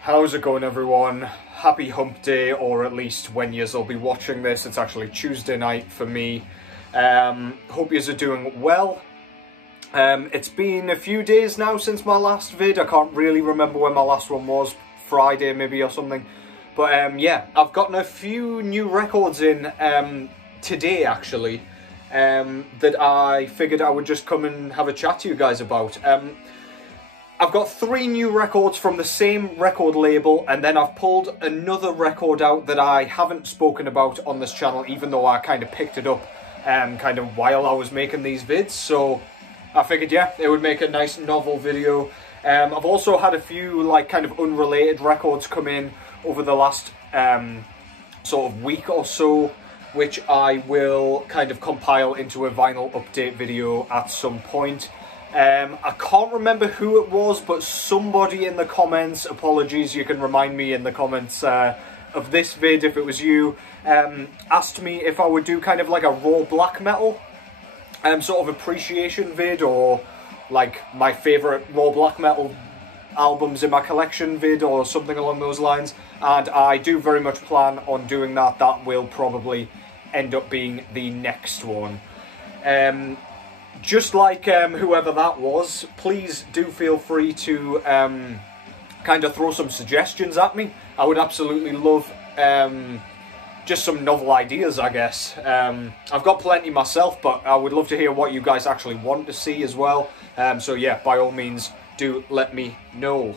How's it going, everyone? Happy hump day, or at least when yous will be watching this, it's actually Tuesday night for me. Hope yous are doing well. It's been a few days now since my last vid. I can't really remember when my last one was, Friday maybe or something. But yeah, I've gotten a few new records in today actually, that I figured I would just come and have a chat to you guys about. I've got 3 new records from the same record label, and then I've pulled another record out that I haven't spoken about on this channel, even though I kind of picked it up kind of while I was making these vids. So I figured, yeah, it would make a nice novel video. I've also had a few like kind of unrelated records come in over the last sort of week or so, which I will kind of compile into a vinyl update video at some point. I can't remember who it was, but somebody in the comments, apologies, you can remind me in the comments of this vid if it was you, asked me if I would do kind of like a raw black metal sort of appreciation vid, or like my favourite raw black metal albums in my collection vid, or something along those lines, and I do very much plan on doing that. That will probably end up being the next one. Just like whoever that was, please do feel free to kind of throw some suggestions at me. I would absolutely love just some novel ideas, I guess. I've got plenty myself, but I would love to hear what you guys actually want to see as well. So yeah, by all means, do let me know.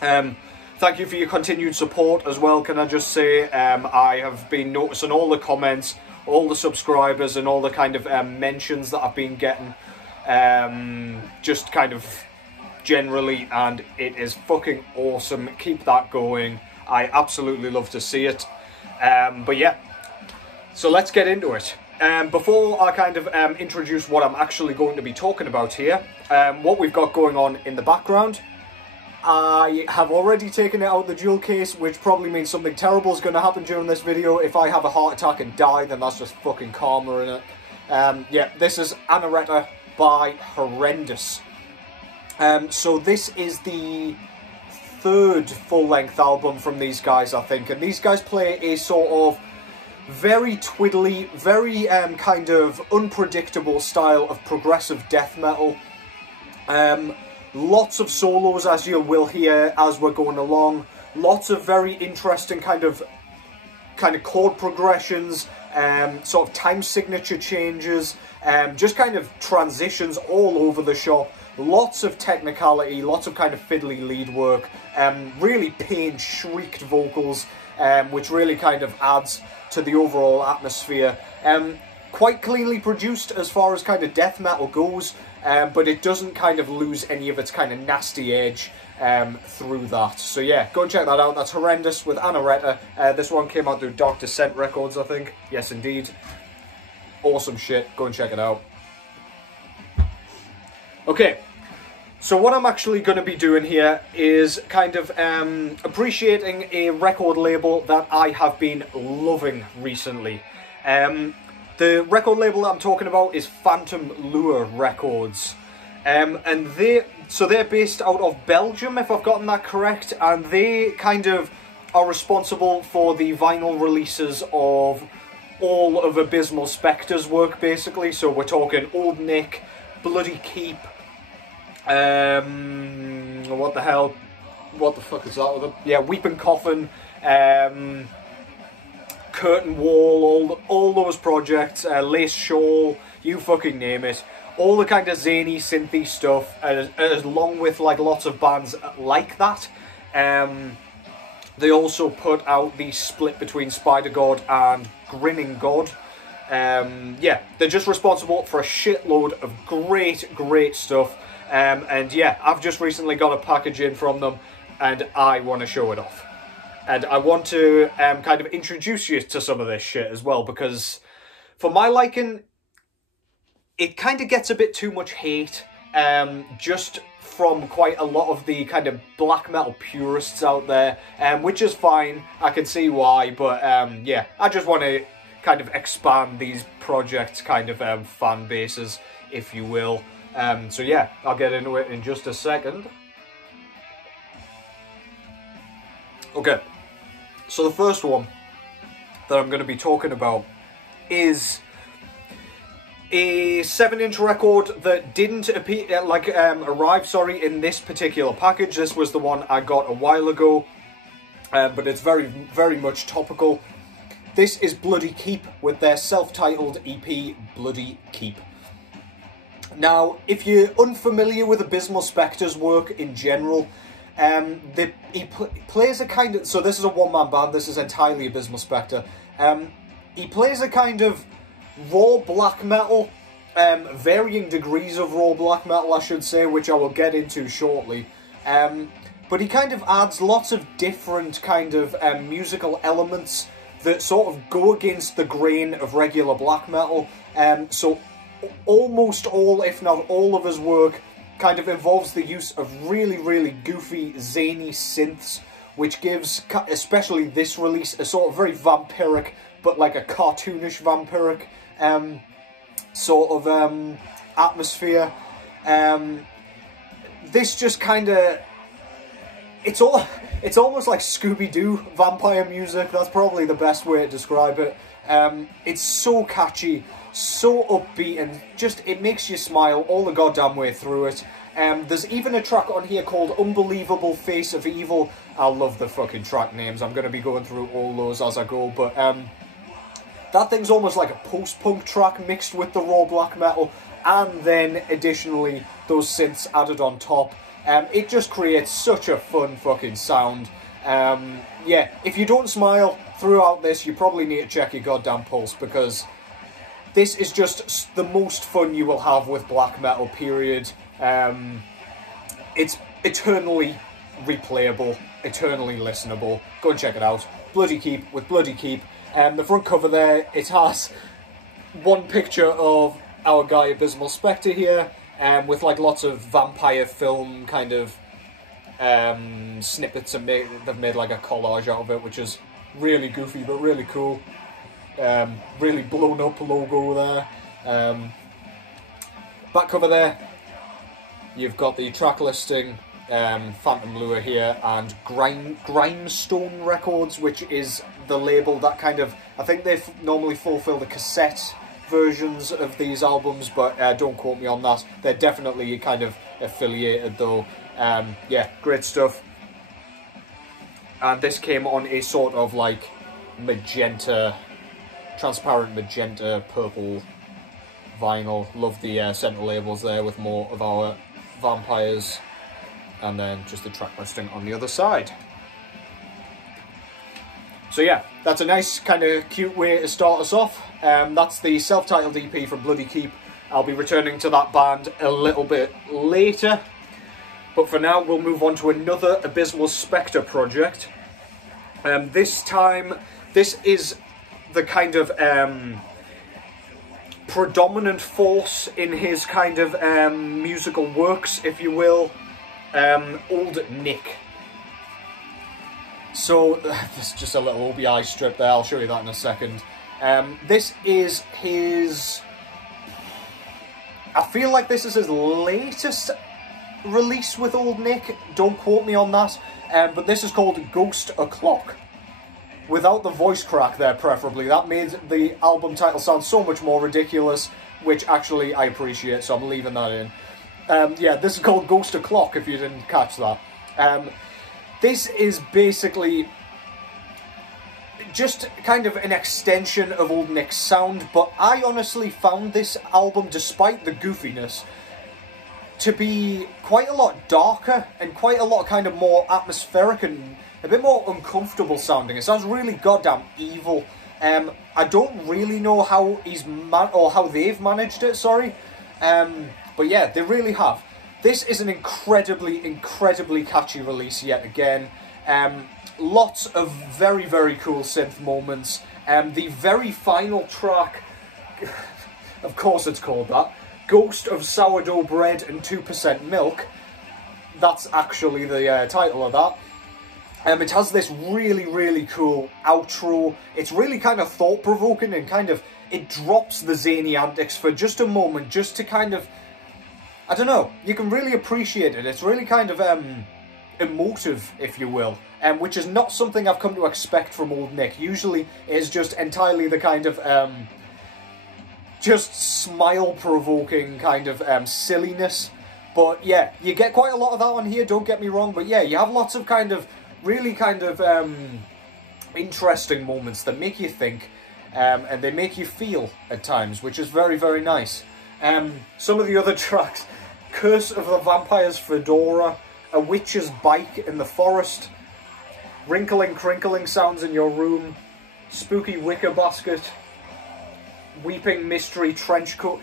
Thank you for your continued support as well, can I just say. I have been noticing all the comments, all the subscribers, and all the kind of mentions that I've been getting, just kind of generally, and it is fucking awesome. Keep that going. I absolutely love to see it. But yeah, so let's get into it. Before I kind of introduce what I'm actually going to be talking about here, what we've got going on in the background, I have already taken it out the jewel case, which probably means something terrible is going to happen during this video. If I have a heart attack and die, then that's just fucking karma, innit? Yeah, this is Anareta by Horrendous. So this is the 3rd full-length album from these guys, I think. And these guys play a sort of very twiddly, very kind of unpredictable style of progressive death metal. Lots of solos, as you will hear as we're going along. Lots of very interesting kind of chord progressions, sort of time signature changes, just kind of transitions all over the shop. Lots of technicality, lots of kind of fiddly lead work, really pain shrieked vocals, which really kind of adds to the overall atmosphere. Quite cleanly produced as far as kind of death metal goes, but it doesn't kind of lose any of its kind of nasty edge through that. So yeah, go and check that out. That's Horrendous with Anareta. This one came out through Dark Descent Records, I think. Yes, indeed. Awesome shit. Go and check it out. Okay, so what I'm actually going to be doing here is kind of appreciating a record label that I have been loving recently. The record label that I'm talking about is Phantom Lure Records, and they're based out of Belgium, if I've gotten that correct, and they kind of are responsible for the vinyl releases of all of Abysmal Spectre's work, basically. So we're talking Old Nick, Bloody Keep, what the fuck is that with them? Yeah, Weeping Coffin, Curtain Wall, all those projects, Lace Shawl, you fucking name it. All the kind of zany, synthy stuff, along with like lots of bands like that. They also put out the split between Spider God and Grinning God. Yeah, they're just responsible for a shitload of great stuff. And yeah, I've just recently got a package in from them, and I want to show it off. And I want to kind of introduce you to some of this shit as well, because for my liking, it kind of gets a bit too much hate, just from quite a lot of the kind of black metal purists out there, which is fine. I can see why, but yeah, I just want to kind of expand these projects' kind of fan bases, if you will. So yeah, I'll get into it in just a second. Okay, so the first one that I'm going to be talking about is a 7-inch record that didn't appear, arrive, in this particular package. This was the one I got a while ago, but it's very, very much topical. This is Bloody Keep with their self-titled EP, Bloody Keep. Now, if you're unfamiliar with Abysmal Spectre's work in general, he plays a kind of... So this is a one-man band, this is entirely Abysmal Spectre. He plays a kind of raw black metal, varying degrees of raw black metal, I should say, which I will get into shortly. But he kind of adds lots of different kind of musical elements that sort of go against the grain of regular black metal. So almost all, if not all of his work kind of involves the use of really, really goofy, zany synths, which gives, especially this release, a sort of very vampiric, but like a cartoonish vampiric sort of atmosphere. This just kind of... It's almost like Scooby-Doo vampire music. That's probably the best way to describe it. It's so catchy, so upbeat, and just, it makes you smile all the goddamn way through it. There's even a track on here called Unbelievable Face of Evil. I love the fucking track names. I'm going to be going through all those as I go, but that thing's almost like a post-punk track mixed with the raw black metal, and then additionally those synths added on top. It just creates such a fun fucking sound. Yeah, if you don't smile throughout this, you probably need to check your goddamn pulse, because this is just the most fun you will have with black metal, period. It's eternally replayable, eternally listenable. Go and check it out. Bloody Keep with Bloody Keep. The front cover there, it has one picture of our guy Abysmal Spectre here, with like lots of vampire film kind of snippets, and they've made like a collage out of it, which is really goofy but really cool. Really blown up logo there. Back cover there, you've got the track listing, Phantom Lure here, and Grimestone Records, which is the label that kind of... I think they normally fulfill the cassette versions of these albums, but don't quote me on that. They're definitely kind of affiliated though. Yeah, great stuff. And this came on a sort of like magenta, transparent magenta purple vinyl. Love the center labels there with more of our vampires, and then just the track listing on the other side. So yeah, that's a nice kind of cute way to start us off. That's the self-titled EP from Bloody Keep. I'll be returning to that band a little bit later, but for now we'll move on to another Abysmal Spectre project. This time, this is the kind of predominant force in his kind of musical works, if you will. Old Nick. So, there's just a little F.B.I strip there, I'll show you that in a second. This is his... I feel like this is his latest release with Old Nick, don't quote me on that, but this is called Ghost O'Clock. Without the voice crack there, preferably. That made the album title sound so much more ridiculous, which actually I appreciate, so I'm leaving that in. Yeah, this is called Ghost O'Clock, if you didn't catch that. This is basically just kind of an extension of Old Nick's sound, but I honestly found this album, despite the goofiness, to be quite a lot darker and quite a lot kind of more atmospheric and a bit more uncomfortable sounding. It sounds really goddamn evil. I don't really know how how they've managed it, sorry. But yeah, they really have. This is an incredibly, incredibly catchy release yet again. Lots of very, very cool synth moments. The very final track, of course it's called that, Ghost of Sourdough Bread and 2% Milk. That's actually the title of that. It has this really, really cool outro. It's really kind of thought-provoking and kind of... It drops the zany antics for just a moment, just to kind of... I don't know, you can really appreciate it. It's really kind of... emotive, if you will, which is not something I've come to expect from Old Nick. Usually it's just entirely the kind of just smile-provoking kind of silliness. But yeah, you get quite a lot of that on here, don't get me wrong, but yeah, you have lots of kind of, really kind of interesting moments that make you think, and they make you feel at times, which is very, very nice. Some of the other tracks, Curse of the Vampire's Fedora, A Witch's Bike in the Forest, Wrinkling Crinkling Sounds in Your Room, Spooky Wicker Basket, Weeping Mystery Trenchcoat.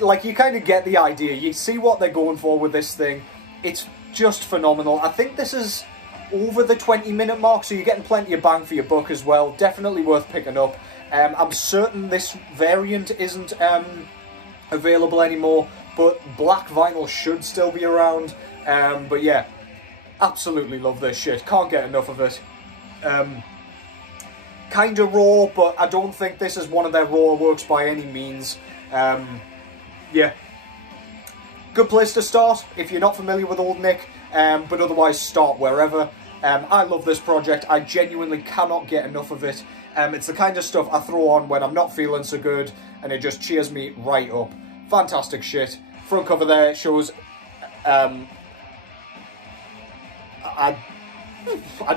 Like, you kind of get the idea. You see what they're going for with this thing. It's just phenomenal. I think this is over the 20-minute mark, so you're getting plenty of bang for your buck as well. Definitely worth picking up. I'm certain this variant isn't available anymore, but black vinyl should still be around. But yeah, absolutely love this shit. Can't get enough of it. Kind of raw, but I don't think this is one of their raw works by any means. Yeah, good place to start if you're not familiar with Old Nick, but otherwise start wherever. I love this project. I genuinely cannot get enough of it. It's the kind of stuff I throw on when I'm not feeling so good, and it just cheers me right up. Fantastic shit. Front cover there shows, I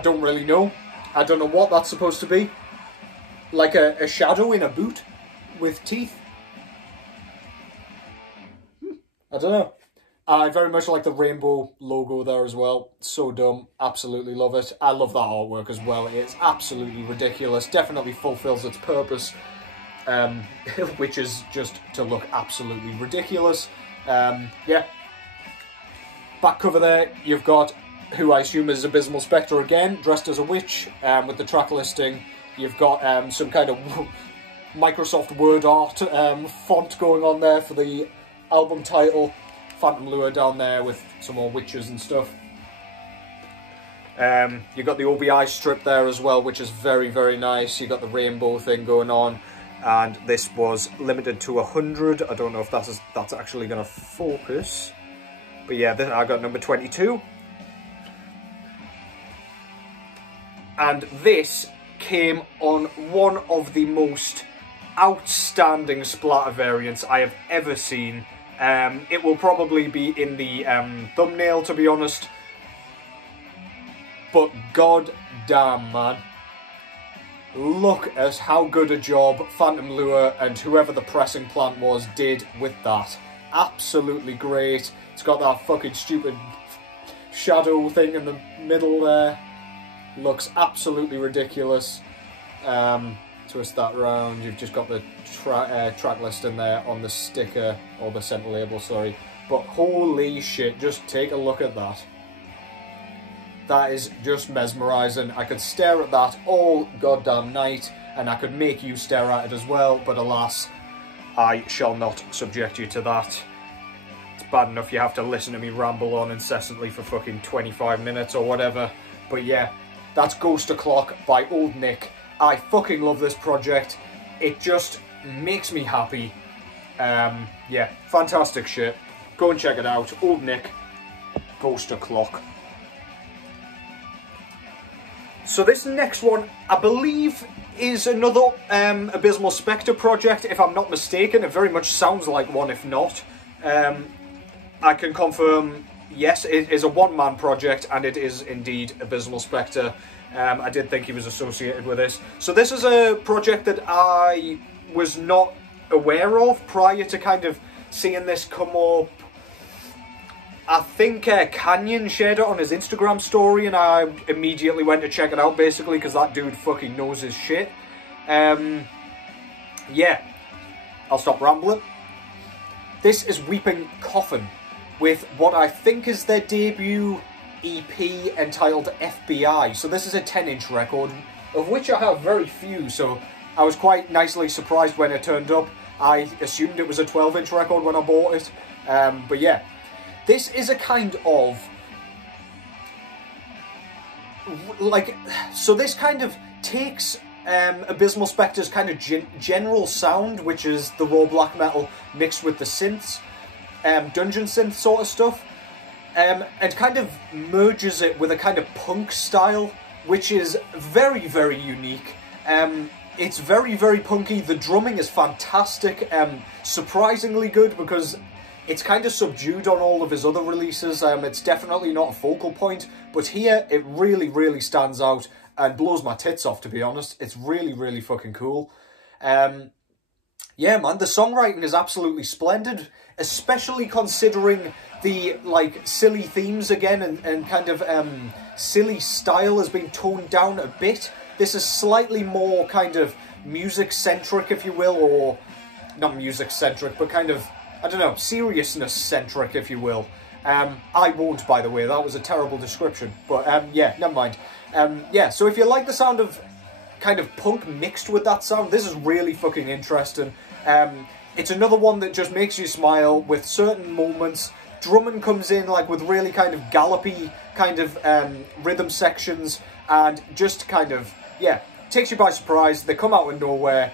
don't really know. I don't know what that's supposed to be. Like a shadow in a boot with teeth. I don't know. I very much like the rainbow logo there as well. So dumb. Absolutely love it. I love that artwork as well. It's absolutely ridiculous. Definitely fulfills its purpose. Which is just to look absolutely ridiculous. Yeah. Back cover there, you've got who I assume is Abysmal Spectre again, dressed as a witch, with the track listing. You've got some kind of Microsoft Word art font going on there for the album title. Phantom Lure down there with some more witches and stuff. You've got the OBI strip there as well, which is very, very nice. You've got the rainbow thing going on. And this was limited to 100. I don't know if that's actually going to focus. But yeah, I got number 22. And this came on one of the most outstanding splatter variants I have ever seen. It will probably be in the thumbnail, to be honest. But god damn, man. Look at how good a job Phantom Lure and whoever the pressing plant was did with that. Absolutely great. It's got that fucking stupid shadow thing in the middle there. Looks absolutely ridiculous. Twist that round. You've just got the track list in there on the sticker, or the center label, sorry. But holy shit, just take a look at that. That is just mesmerising. I could stare at that all goddamn night, and I could make you stare at it as well, but alas, I shall not subject you to that. It's bad enough you have to listen to me ramble on incessantly for fucking 25 minutes or whatever. But yeah, that's Ghost O'Clock by Old Nick. I fucking love this project. It just makes me happy. Yeah, fantastic shit. Go and check it out. Old Nick, Ghost O'Clock. So this next one, I believe, is another Abysmal Spectre project, if I'm not mistaken. It very much sounds like one, if not. I can confirm, yes, it is a one-man project, and it is indeed Abysmal Spectre. I did think he was associated with this. So this is a project that I was not aware of prior to kind of seeing this come up. I think Canyon shared it on his Instagram story, and I immediately went to check it out, basically, because that dude fucking knows his shit. Yeah, I'll stop rambling. This is Weeping Coffin, with what I think is their debut EP entitled F.B.I. So this is a 10-inch record, of which I have very few, so I was quite nicely surprised when it turned up. I assumed it was a 12-inch record when I bought it, but yeah. This is a kind of, like, so this kind of takes Abysmal Spectre's kind of general sound, which is the raw black metal mixed with the synths, dungeon synth sort of stuff, and kind of merges it with a kind of punk style, which is very, very unique. It's very, very punky. The drumming is fantastic, surprisingly good, because it's kind of subdued on all of his other releases. It's definitely not a focal point, but here it really, really stands out and blows my tits off, to be honest. It's really, really fucking cool. Yeah, man, the songwriting is absolutely splendid, especially considering the, like, silly themes again, and kind of silly style has been toned down a bit. This is slightly more kind of music-centric, if you will, or not music-centric, but kind of, I don't know, seriousness-centric, if you will. I won't, by the way, that was a terrible description, but yeah, never mind. Yeah, so if you like the sound of kind of punk mixed with that sound, this is really fucking interesting. It's another one that just makes you smile with certain moments. Drumming comes in like with really kind of gallopy kind of rhythm sections, and just kind of, yeah, takes you by surprise. They come out of nowhere.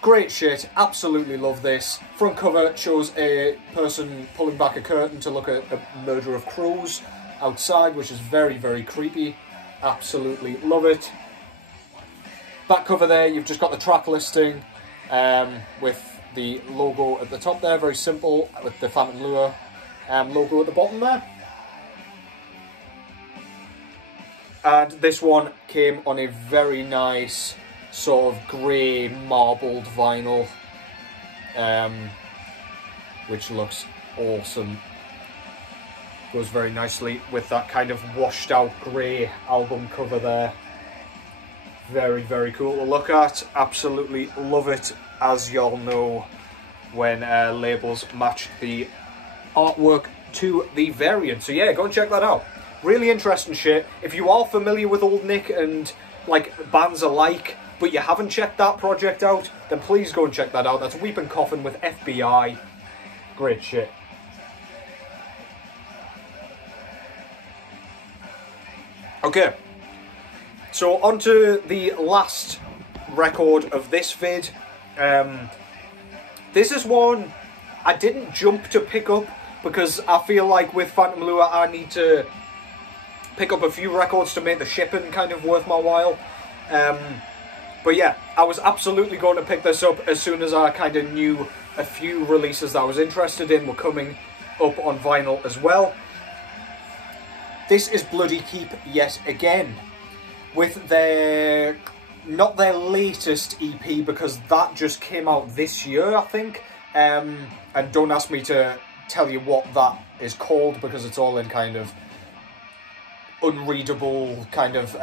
Great shit, absolutely love this. Front cover shows a person pulling back a curtain to look at a murder of crows outside, which is very, very creepy. Absolutely love it. Back cover there, you've just got the track listing with the logo at the top there, very simple, with the Phantom Lure logo at the bottom there. And this one came on a very nice sort of grey marbled vinyl, which looks awesome. Goes very nicely with that kind of washed out grey album cover there. Very, very cool to look at. Absolutely love it, as y'all know, when labels match the artwork to the variant. So yeah, go and check that out. Really interesting shit. If you are familiar with Old Nick and like bands alike, but you haven't checked that project out, then please go and check that out. That's Weeping Coffin with F.B.I. Great shit. Okay, so on to the last record of this vid. This is one I didn't jump to pick up, because I feel like with Phantom Lure I need to pick up a few records to make the shipping kind of worth my while. But yeah, I was absolutely going to pick this up as soon as I kind of knew a few releases that I was interested in were coming up on vinyl as well. This is Bloody Keep yet again, with their, not their latest EP, because that just came out this year, I think. And don't ask me to tell you what that is called, because it's all in kind of unreadable kind of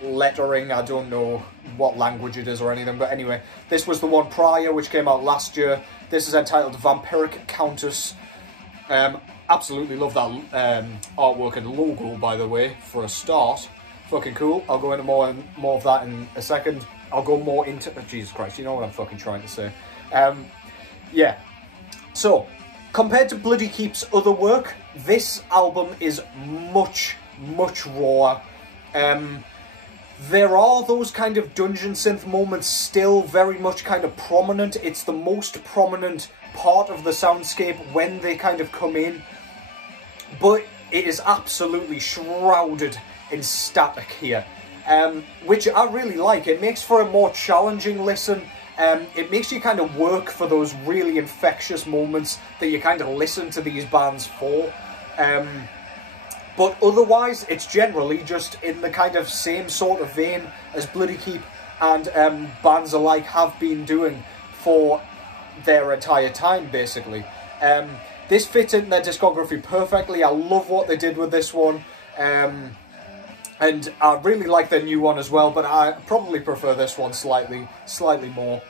lettering. I don't know what language it is or anything, but anyway, this was the one prior, which came out last year. This is entitled Vampiric Countess. Absolutely love that artwork and logo, by the way, for a start. Fucking cool. I'll go into more of that in a second. I'll go more into... Oh, Jesus Christ, you know what I'm fucking trying to say. Yeah. So, compared to Bloody Keep's other work, this album is much, much rawer. There are those kind of dungeon synth moments still very much kind of prominent. It's the most prominent part of the soundscape when they kind of come in. But it is absolutely shrouded in static here, which I really like. It makes for a more challenging listen. It makes you kind of work for those really infectious moments that you kind of listen to these bands for. But otherwise, it's generally just in the kind of same sort of vein as Bloody Keep and bands alike have been doing for their entire time, basically. This fits in their discography perfectly. I love what they did with this one. And I really like their new one as well, but I probably prefer this one slightly more.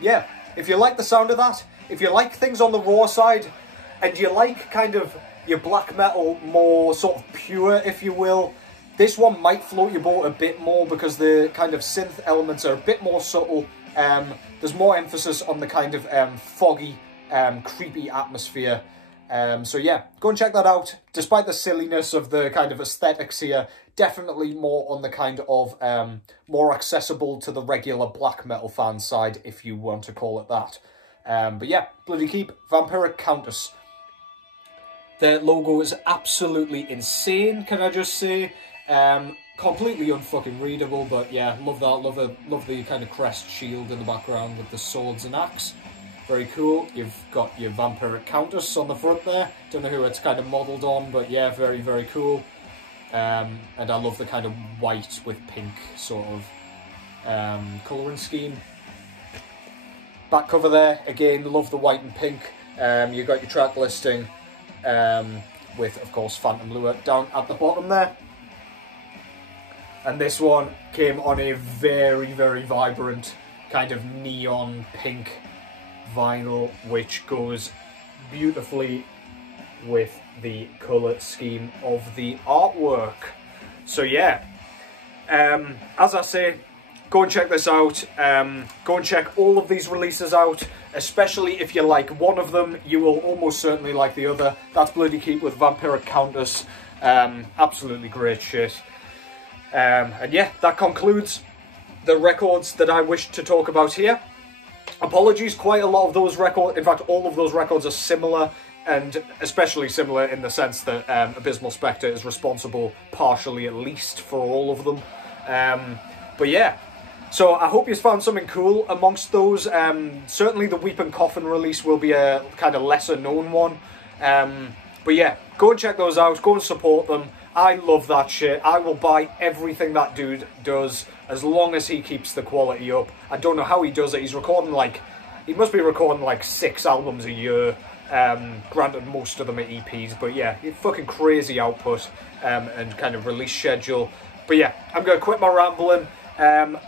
Yeah, if you like the sound of that, if you like things on the raw side, and you like kind of your black metal more sort of pure, if you will, this one might float your boat a bit more, because the kind of synth elements are a bit more subtle. There's more emphasis on the kind of foggy, creepy atmosphere. So yeah, go and check that out. Despite the silliness of the kind of aesthetics here, definitely more on the kind of more accessible to the regular black metal fan side, if you want to call it that. But yeah, Bloody Keep, Vampiric Countess. Their logo is absolutely insane, can I just say. Completely unfucking readable, but yeah, love that. Love the kind of crest shield in the background with the swords and axe. Very cool. You've got your Vampyric Countess on the front there. Don't know who it's kind of modelled on, but yeah, very, very cool. And I love the kind of white with pink sort of colouring scheme. Back cover there, again, love the white and pink. You've got your track listing with, of course, Phantom Lure down at the bottom there. And this one came on a very, very vibrant kind of neon pink vinyl, which goes beautifully with the colour scheme of the artwork. So yeah, as I say, go and check this out. Go and check all of these releases out, especially if you like one of them, you will almost certainly like the other. That's Bloody Keep with Vampyric Countess. Absolutely great shit. And yeah, that concludes the records that I wish to talk about here. Apologies, quite a lot of those records, in fact all of those records are similar, and especially similar in the sense that Abysmal Spectre is responsible partially at least for all of them. But yeah, so I hope you found something cool amongst those. Certainly the Weeping Coffin release will be a kind of lesser known one. But yeah, go and check those out, go and support them. I love that shit. I will buy everything that dude does as long as he keeps the quality up. I don't know how he does it. He's recording like, he must be recording like 6 albums a year. Granted, most of them are EPs, but yeah, fucking crazy output and kind of release schedule. But yeah, I'm going to quit my rambling.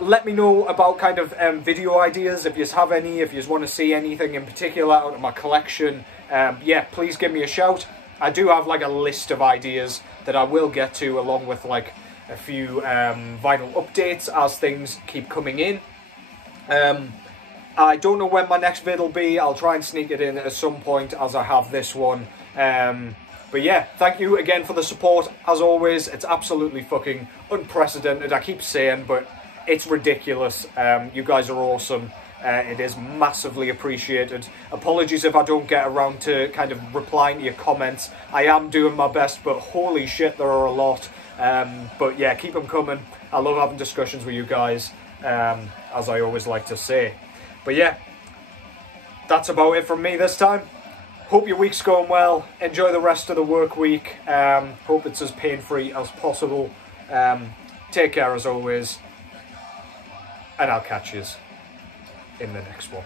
Let me know about kind of video ideas, if you have any, if you want to see anything in particular out of my collection. Yeah, please give me a shout. I do have like a list of ideas that I will get to, along with like a few vinyl updates as things keep coming in. I don't know when my next vid will be. I'll try and sneak it in at some point as I have this one. But yeah, thank you again for the support. As always, it's absolutely fucking unprecedented. I keep saying, but it's ridiculous. You guys are awesome. It is massively appreciated. Apologies if I don't get around to kind of replying to your comments. I am doing my best, but holy shit, there are a lot. But yeah, keep them coming. I love having discussions with you guys, as I always like to say. But yeah, that's about it from me this time. Hope your week's going well. Enjoy the rest of the work week. Hope it's as pain-free as possible. Take care as always. And I'll catch yous in the next one.